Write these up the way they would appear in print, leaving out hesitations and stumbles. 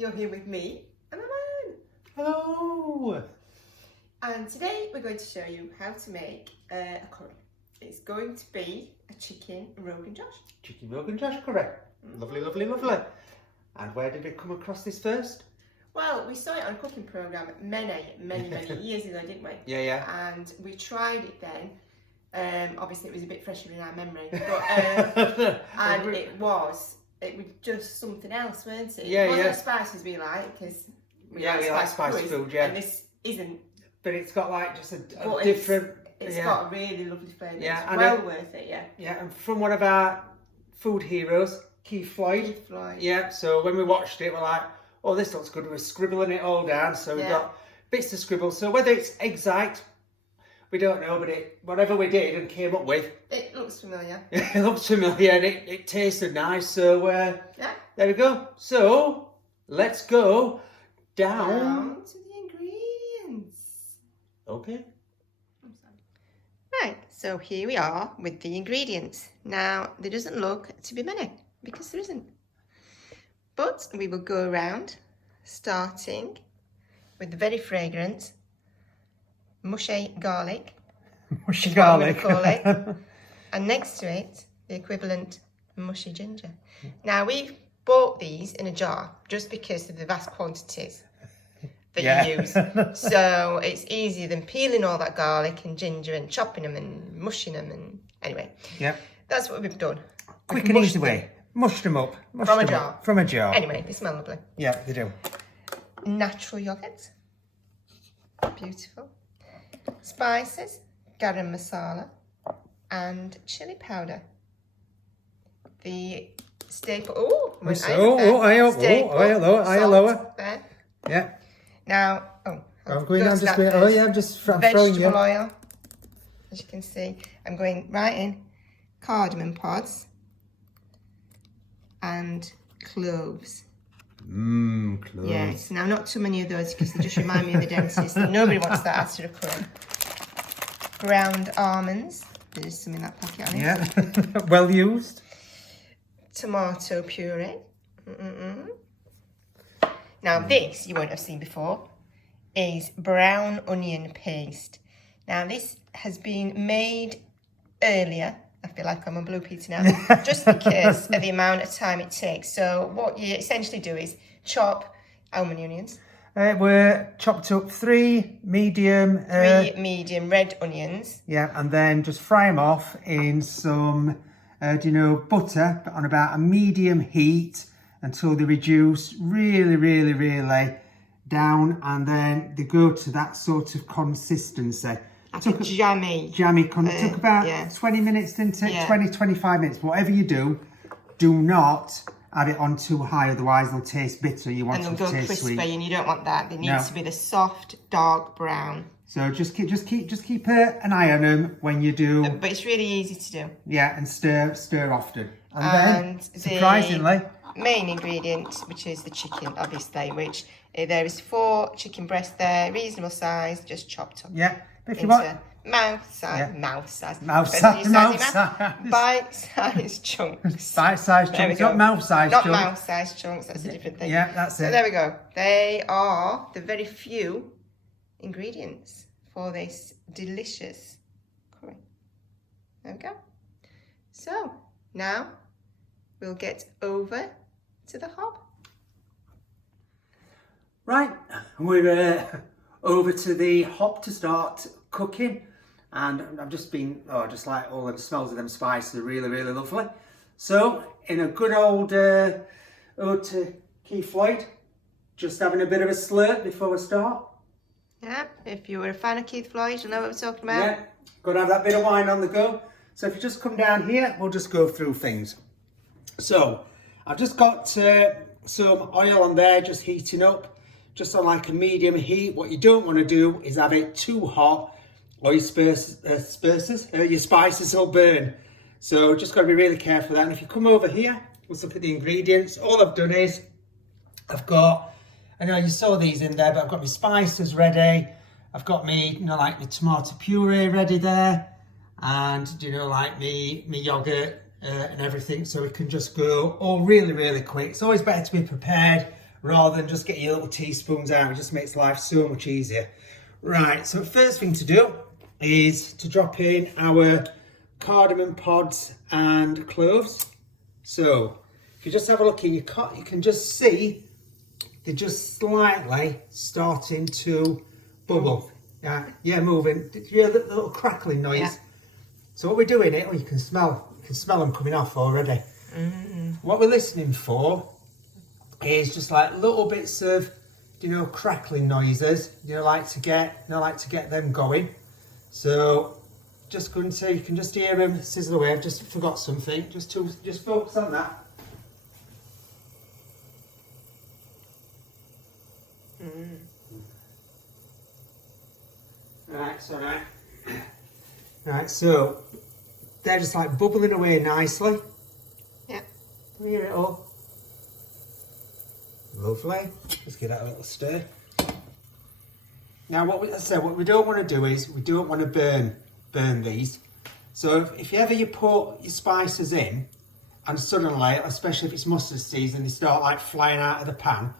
you're here with me and my man. Hello! And today we're going to show you how to make a curry. It's going to be a chicken Rogan Josh. Chicken Rogan Josh curry. Lovely, lovely, lovely. And where did we come across this first? Well, we saw it on a cooking programme many years ago, didn't we? Yeah. And we tried it then. Obviously it was a bit fresher in our memory. But, and it was just something else, weren't it? Yeah, it wasn't as spicy as we like, because we like spicy food, yeah. And this isn't. But it's got like just a different... It's got a really lovely flavour. Yeah, it's well worth it, yeah. Yeah, and from one of our food heroes, Keith Floyd. Keith Floyd. Yeah, so when we watched it, we're like, oh, this looks good. We're scribbling it all down, so we've got bits to scribble. So whether it's exact, we don't know, but whatever we did and came up with... It looks familiar. It looks familiar and it tasted nice, so yeah, there we go. So, let's go down to the ingredients. Okay. Right, so here we are with the ingredients. Now, there doesn't look to be many, because there isn't. But we will go around, starting with the very fragrant mushy garlic. Mushy garlic. I'm going to call it. And next to it, the equivalent mushy ginger. Now, we've bought these in a jar just because of the vast quantities that you use. So it's easier than peeling all that garlic and ginger and chopping them and mushing them. And anyway, that's what we've done. Quick and easy way. Mush them up. From a jar. From a jar. Anyway, they smell lovely. Yeah, they do. Natural yoghurt. Beautiful. Spices, garam masala and chili powder. The staple. Oh, I lower. There. Yeah. Now, I'm just throwing you. Vegetable oil. As you can see, I'm going right in. Cardamom pods and cloves. Cloves. Yes. Now, not too many of those because they just remind me of the dentist. Nobody wants that after a curry. Ground almonds. There's some in that packet on it. Yeah. Well used. Tomato puree. Now this, you won't have seen before, is brown onion paste. Now this has been made earlier. I feel like I'm on Blue Peter now. Just because of the amount of time it takes. So what you essentially do is chop how many onions? We're chopped up three medium red onions. Yeah, and then just fry them off in some, butter, but on about a medium heat until they reduce really down, and then they go to that sort of consistency. Like jammy. Took about 20 minutes, didn't it? 20-25 minutes. Whatever you do, do not add it on too high, otherwise they'll taste bitter. You want them to taste crispy, sweet, and you don't want that. They need to be the soft, dark brown. So just keep an eye on them when you do. But it's really easy to do. Yeah, and stir often. And then, surprisingly, main ingredient, which is the chicken, obviously, which there is 4 chicken breasts there, reasonable size, just chopped up. Yeah, but if you want bite-sized chunks. Bite-sized chunks, not mouth-sized chunks. Not mouth-sized chunks, that's a different thing. Yeah, that's it. So there we go. They are the very few ingredients for this delicious curry. There we go. So now we'll get over to the hob. Right, we're over to the hob to start cooking, and I've just been, just like all the smells of them spices are really lovely. So, in a good old ode to Keith Floyd, just having a bit of a slurp before we start. Yeah, if you were a fan of Keith Floyd, you'll know what we're talking about. Yeah, got to have that bit of wine on the go. So if you just come down here, we'll just go through things. So, I've just got some oil on there, just heating up, just on like a medium heat. What you don't want to do is have it too hot, or your spices will burn. So just got to be really careful of that. And if you come over here, let's look at the ingredients. All I've done is, I've got, I know you saw these in there, but I've got my spices ready. I've got me, like my tomato puree ready there. And, like me yogurt and everything. So it can just go all really quick. It's always better to be prepared rather than just getting your little teaspoons out. It just makes life so much easier. Right, so first thing to do is to drop in our cardamom pods and cloves. So if you just have a look in your pot, you can just see they're just slightly starting to bubble. Yeah, moving. Did you hear the little crackling noise? Yeah. So what we're doing it, you can smell them coming off already. What we're listening for is just like little bits of, crackling noises. Like to get them going. So just going to, you can just hear them sizzle away. I've just forgot something. Just focus on that. Right, it's all right. Right, so they're just like bubbling away nicely. Yeah. Can you hear it all? Lovely. Let's give that a little stir. Now, what we don't want to do is we don't want to burn these. So if you put your spices in, and suddenly, especially if it's mustard season, they start like flying out of the pan.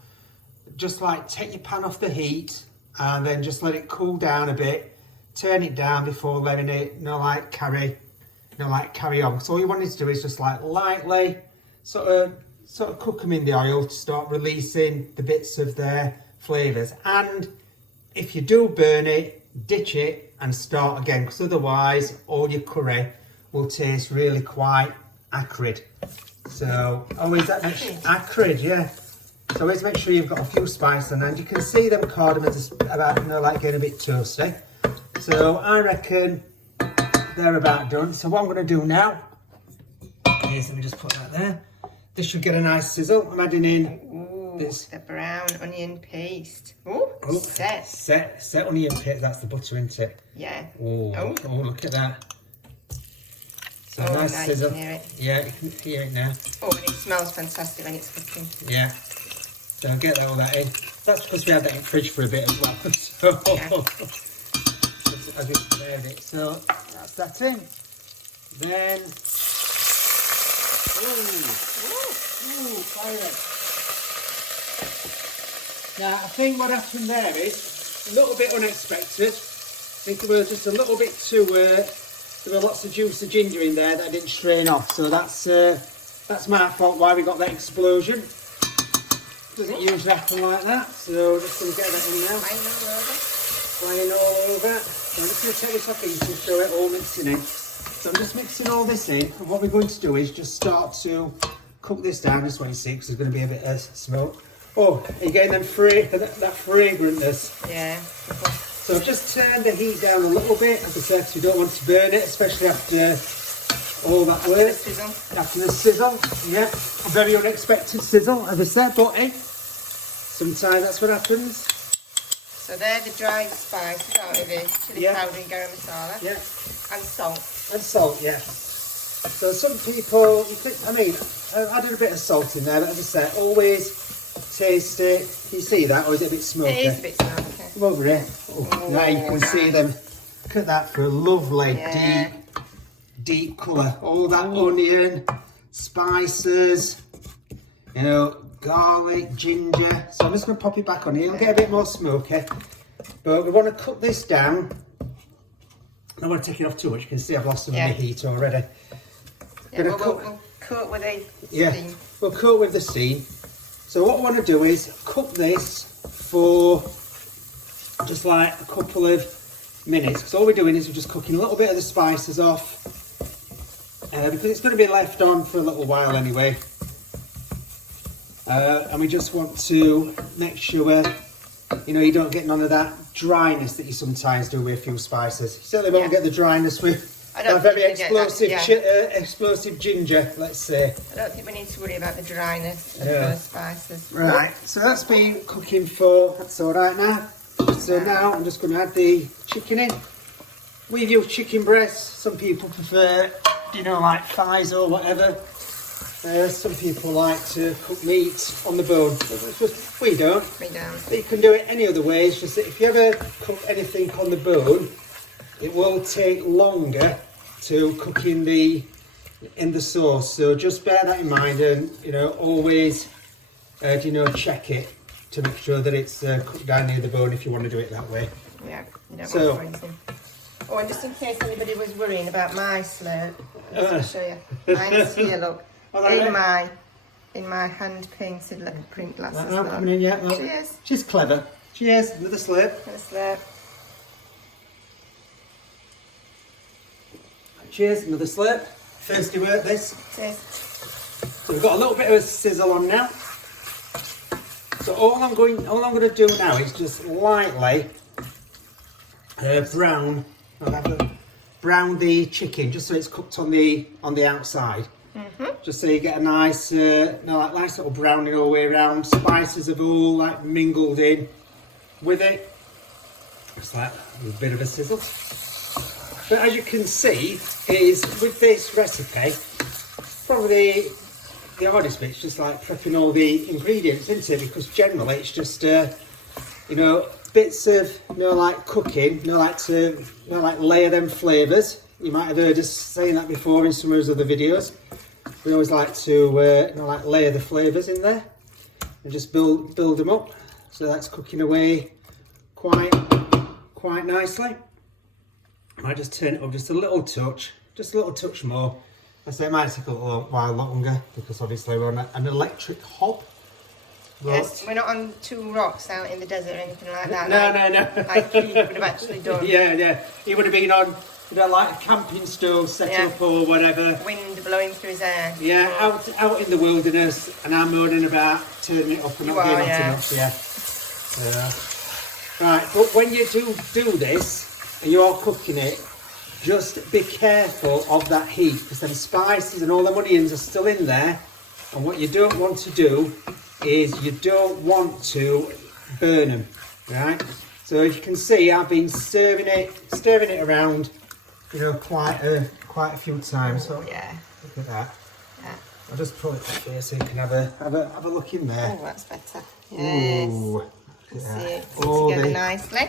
Just like take your pan off the heat and then just let it cool down a bit. Turn it down before letting it, carry on. So all you want to do is just like lightly sort of cook them in the oil to start releasing the bits of their flavours. And if you do burn it, ditch it and start again, because otherwise all your curry will taste really quite acrid. So always that makes acrid, yeah. So always make sure you've got a few spices, and you can see them cardamoms about getting a bit toasty. So I reckon they're about done. So what I'm going to do now is, let me just put that there. This should get a nice sizzle. I'm adding in the brown onion paste. Set onion paste. That's the butter, isn't it? Yeah. Oh, look at that. So nice sizzle. You can hear it. Yeah, you can hear it now. Oh, and it smells fantastic when it's cooking. Yeah. So get all that in. That's because we had that in the fridge for a bit as well. So as we prepared it. So that's that in. Then fire. Now I think what happened there is a little bit unexpected. I think there were just a little bit too there were lots of juice of ginger in there that I didn't strain off. So that's my fault why we got that explosion. Doesn't usually happen like that, so just going to get that in now. Flying all over. So I'm just going to take this off each and show it all mixing in. So I'm just mixing all this in, and what we're going to do is just start to cook this down. Just want to see, because there's going to be a bit of smoke. Oh, you're getting that fragrantness. Yeah. So I've just turned the heat down a little bit, as I said, because we don't want to burn it, especially after all that work. After the sizzle, yeah. A very unexpected sizzle, as I said, but sometimes that's what happens. So they're the dried spices, aren't they? The chilli powder and garam masala. Yeah. And salt. And salt, yeah. So some people, I've added a bit of salt in there, but as I said, always taste it. Can you see that, or is it a bit smoky? It is a bit smoky. Come over here. Now you can see them. Look at that for a lovely, deep colour. All that onion, spices, garlic, ginger. So I'm just going to pop it back on here. It'll get a bit more smoky. But we want to cook this down. I don't want to take it off too much. You can see I've lost some of the heat already. Yeah, we'll cook with the steam. We'll cook with the steam. So what I want to do is cook this for just like a couple of minutes. Because all we're doing is we're just cooking a little bit of the spices off. Because it's going to be left on for a little while anyway. And we just want to make sure, you don't get none of that dryness that you sometimes do with a few spices. You certainly won't get the dryness with a very explosive ginger, let's say. I don't think we need to worry about the dryness of those spices. Right, so that's been cooking for, that's all right now. So now I'm just going to add the chicken in. We've used chicken breasts. Some people prefer, like thighs or whatever. Some people like to cook meat on the bone. We don't. But you can do it any other way. It's just that if you ever cook anything on the bone, it will take longer to cook in the sauce. So just bear that in mind, and always check it to make sure that it's cooked down near the bone if you want to do it that way. Yeah, you don't want to freeze them. Oh, and just in case anybody was worrying about my slurp, I'll show you. Mine's here, look, in my hand-painted little print glasses. Not coming in yet. Look. Cheers. She's clever. Cheers. Another slurp. Another slurp. Cheers. Another slurp. Thirsty work, this. Cheers. So we've got a little bit of a sizzle on now. So all I'm going to do now is just lightly brown the chicken, just so it's cooked on the outside. Just so you get a nice, nice little browning all the way around. Spices have all like mingled in with it. It's like a bit of a sizzle. But as you can see, is with this recipe, probably the hardest bit's just like prepping all the ingredients, isn't it? Because generally it's just bits of like cooking, like layer them flavours. You might have heard us saying that before in some of those other videos. We always like to like layer the flavours in there and just build them up. So that's cooking away quite nicely. I might just turn it up just a little touch more. I say it might take a little while longer because obviously we're on an electric hob. But yes, we're not on 2 rocks out in the desert or anything like that. No. Like Keith would have actually done. Yeah. He would have been on, like a camping stove set up or whatever. Wind blowing through his hair. Yeah, out in the wilderness, and I'm moaning about turning it up and not getting hot enough. Yeah. Right, but when you do this and you're cooking it, just be careful of that heat because them spices and all the onions are still in there. And what you don't want to do is you don't want to burn them, right? So as you can see, I've been stirring it around, quite a few times. So yeah. Look at that. Yeah. I'll just pull it up here so you can have a look in there. Oh, that's better. Yes. Ooh, see it together nicely.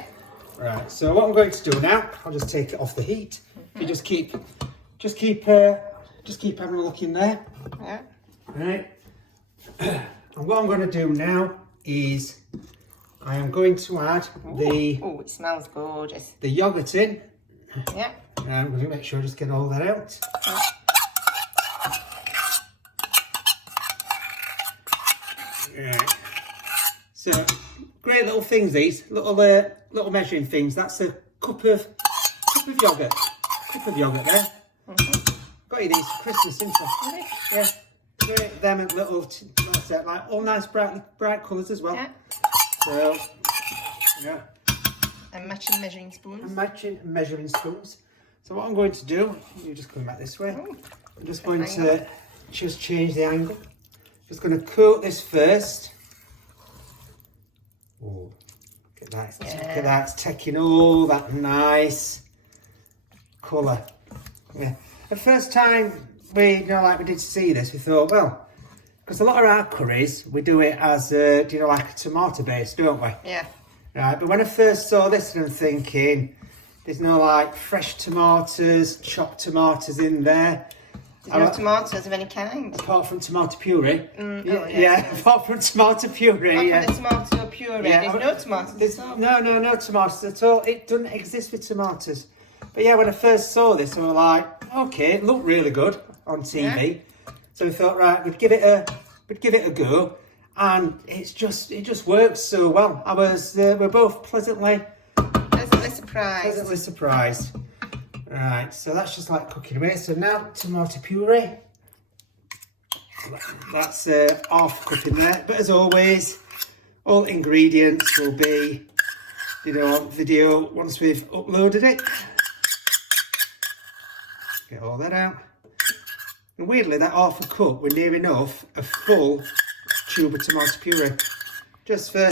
Right. So what I'm going to do now, I'll just take it off the heat. You just keep having a look in there. Yeah. Right. And what I'm going to do now is I am going to add it smells gorgeous. the yoghurt in. Yeah. And I'm going to make sure I just get all that out. Right. So great little things, these little measuring things. That's a cup of yogurt. Cup of yogurt there. Got you these for Christmas, didn't you? Yeah. Great, them and little, like all nice bright colours as well. Yeah. So, yeah. And matching measuring spoons. And matching measuring spoons. So what I'm going to do, you just come back this way. I'm just going to just change the angle. Just going to coat this first. Oh, look at that! Look at that! It's taking all that nice colour. Yeah. The first time we did see this, we thought, well, because a lot of our curries we do it as like a tomato base, don't we? Yeah. Right, but when I first saw this, I'm thinking, there's no like fresh tomatoes, chopped tomatoes in there. There's no tomatoes of any kind. Apart from tomato puree. Apart from tomato puree. Apart from the tomato puree, there's no tomatoes at all. No tomatoes at all. It doesn't exist with tomatoes. But yeah, when I first saw this, I was like, okay, it looked really good on TV. Yeah. So we thought, right, we'd give it a go, and it just works so well. We're both pleasantly surprised. Right, so that's just like cooking away. So now tomato puree. That's half a cup in there. But as always, all ingredients will be, on video once we've uploaded it. Get all that out. And weirdly, that half a cup, we're near enough a full tube of tomato puree. Just I'll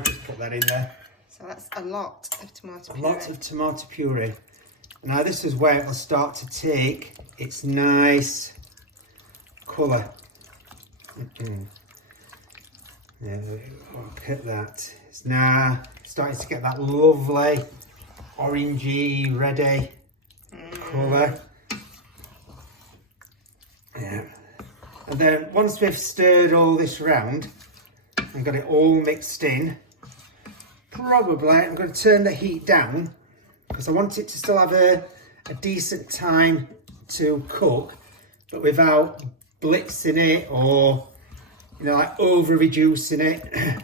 just put that in there. So that's a lot of tomato puree. Lots of tomato puree. Now this is where it will start to take its nice colour. Yeah, look at that. It's now starting to get that lovely orangey, reddy colour. Yeah. And then once we've stirred all this round and got it all mixed in, probably I'm going to turn the heat down because I want it to still have a decent time to cook, but without blitzing it or, you know, like over reducing it.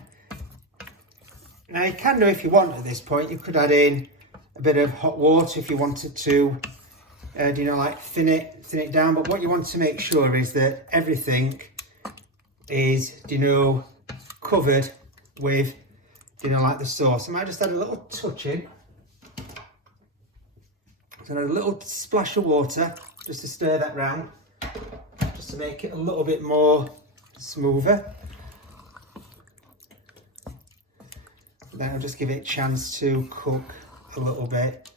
Now you can do, if you want at this point, you could add in a bit of hot water if you wanted to, you know, like thin it down. But what you want to make sure is that everything is, you know, covered with, you know, like the sauce. I might just add a little touch in. So a little splash of water just to stir that round, just to make it a little bit more smoother. Then I'll just give it a chance to cook a little bit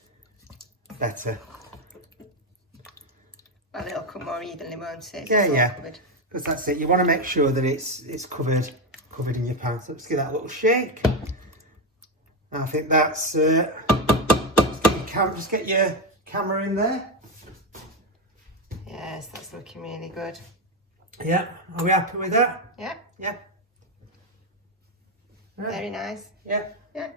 better. And it'll cook more evenly, won't it? Yeah. Because that's it. You want to make sure that it's covered in your pan. So just give that a little shake. And I think that's just get your camera in there. Yes, that's looking really good. Yeah. Are we happy with that? Yeah. Yeah. Very nice. Yeah. Yeah.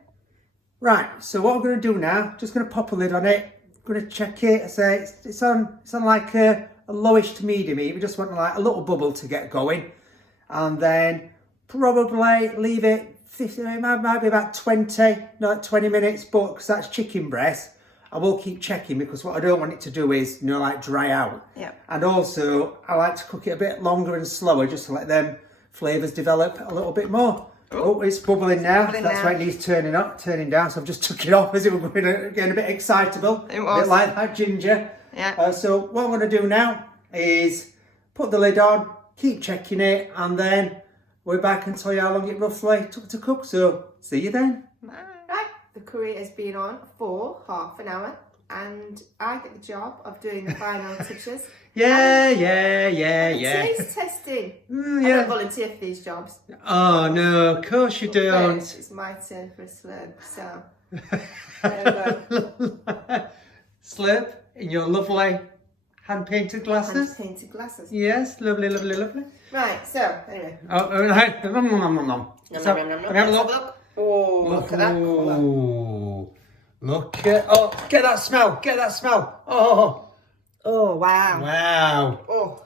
Right, so what I'm going to do now, just going to pop a lid on it. I'm going to check it. I say it's on like a lowish to medium heat. We just want like a little bubble to get going, and then probably leave it 15. It might be about 20 minutes, but because that's chicken breast, I will keep checking because what I don't want it to do is, you know, like dry out. Yeah. And also, I like to cook it a bit longer and slower, just to let them flavours develop a little bit more. Oh, it's bubbling now. That's why it needs turning down. So I've just took it off as it was getting a bit excitable. It was. A bit like that ginger. Yeah. So what I'm going to do now is put the lid on, keep checking it, and then we're back and tell you how long it roughly took to cook. So see you then. Right, the curry has been on for half an hour, and I get the job of doing the final touches. Yeah. Taste testing. I don't volunteer for these jobs. Oh no, of course you don't. It's my turn for a slurp, so there we go. Slurp in your lovely hand-painted glasses. Hand-painted glasses. Yes, lovely. Right, so anyway. Oh, right. So, let me have a look. Oh, look at that colour. Look at, get that smell. Oh, wow. Wow. Oh.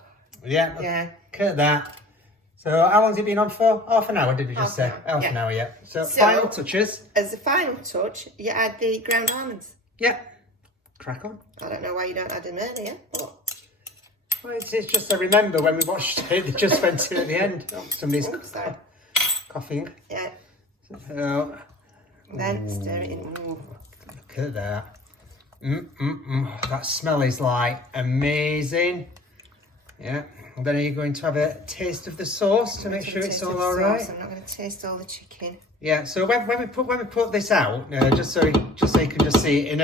Yeah. Yeah. Look at that. So how long's it been on for? Half an hour, did we just say? Half an hour, yeah. So final touches. As a final touch, you add the ground almonds. Yeah. Crack on. I don't know why you don't add them earlier, but... Well, it's just I remember when we watched it, they just went in at the end. Oh, somebody's coughing. Yeah. So, then stir it in. Ooh, look at that. That smell is like amazing. Yeah. And then are you going to have a taste of the sauce to make sure it's all right? I'm not going to taste all the chicken. Yeah. So when we put this out, just so you can just see it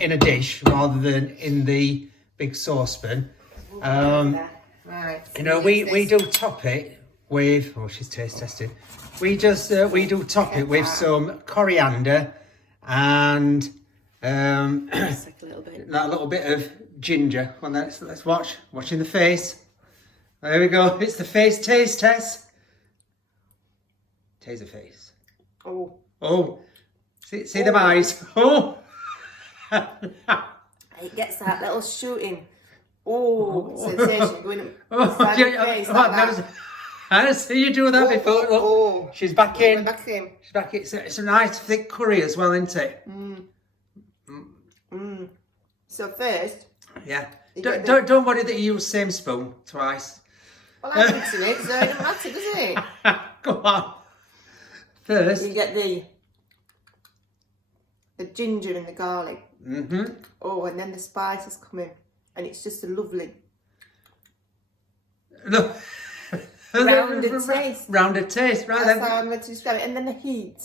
in a dish rather than in the big saucepan. Right. You know, we do top it with. Oh, she's taste testing. We do top it with some coriander and Just like a little bit. that little bit of ginger. Well, let's watching the face. There we go. It's the face taste test. Taste the face. Oh. See them eyes. Oh. It gets that little shooting. Sensation going up. I didn't see you do that before. Oh. She's back in. She's back in. It's a nice thick curry as well, isn't it? So first. Yeah. Don't worry that you use same spoon twice. Well, I'm eating it, so it doesn't matter, does it? Go on. First. You get the ginger and the garlic. Oh, and then the spices come in, and it's just a lovely rounded taste. Rounded taste, right? That's how I'm going to describe it. And then the heat.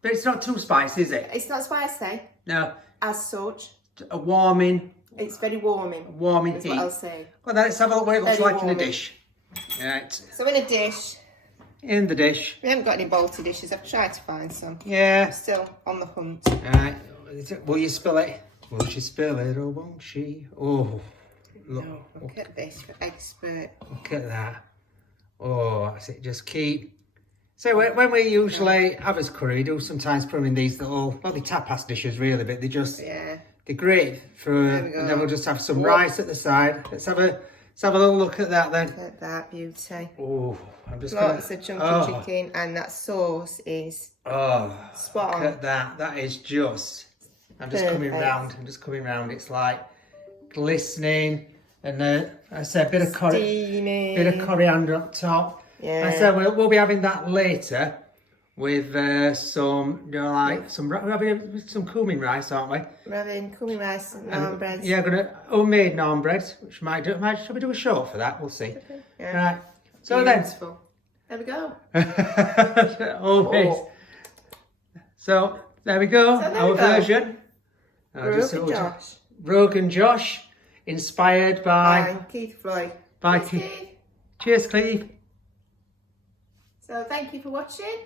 But it's not too spicy, is it? It's not spicy. No. As such. A warming. It's very warming. Warming is heat. what I'll say. Well, let's have a look what it looks Very like warming. in a dish. Right. So in a dish. In the dish. We haven't got any bolty dishes. I've tried to find some. Yeah. I'm still on the hunt. Right. Will you spill it? Will she spill it or won't she? Oh. Look. Look at this for expert. Look at that. Oh, that's it. Just keep. So when we usually have as curry, we do sometimes put them in these little, well, they're tapas dishes really, but they're great for, and then we'll just have some rice at the side. Let's have a little look at that then. Look at that beauty. Oh, I'm just Lots of chunky chicken, and that sauce is spot on. Look at that. That is just. I'm just coming round. It's like glistening, and I said a bit of coriander up top. Yeah. I said we'll be having that later with some, we're having some cumin rice, aren't we? We're having cumin rice and naan bread. Yeah, gonna homemade naan bread, which shall we do a short for that? We'll see. Okay. Yeah. Right. So beautiful. There we go. Homemade. So there we go. Our version. Rogan Josh, inspired by Keith Floyd. By Keith. Cheers, Keith. So thank you for watching,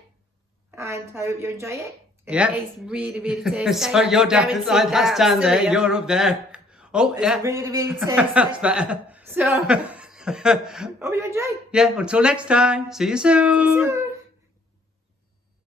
and I hope you enjoy it. Yeah. It's really, really tasty. So you're down, that's down there, you're up there. Oh, yeah. It's really, really tasty. That's better. So, hope you enjoy. Yeah, until next time. See you soon.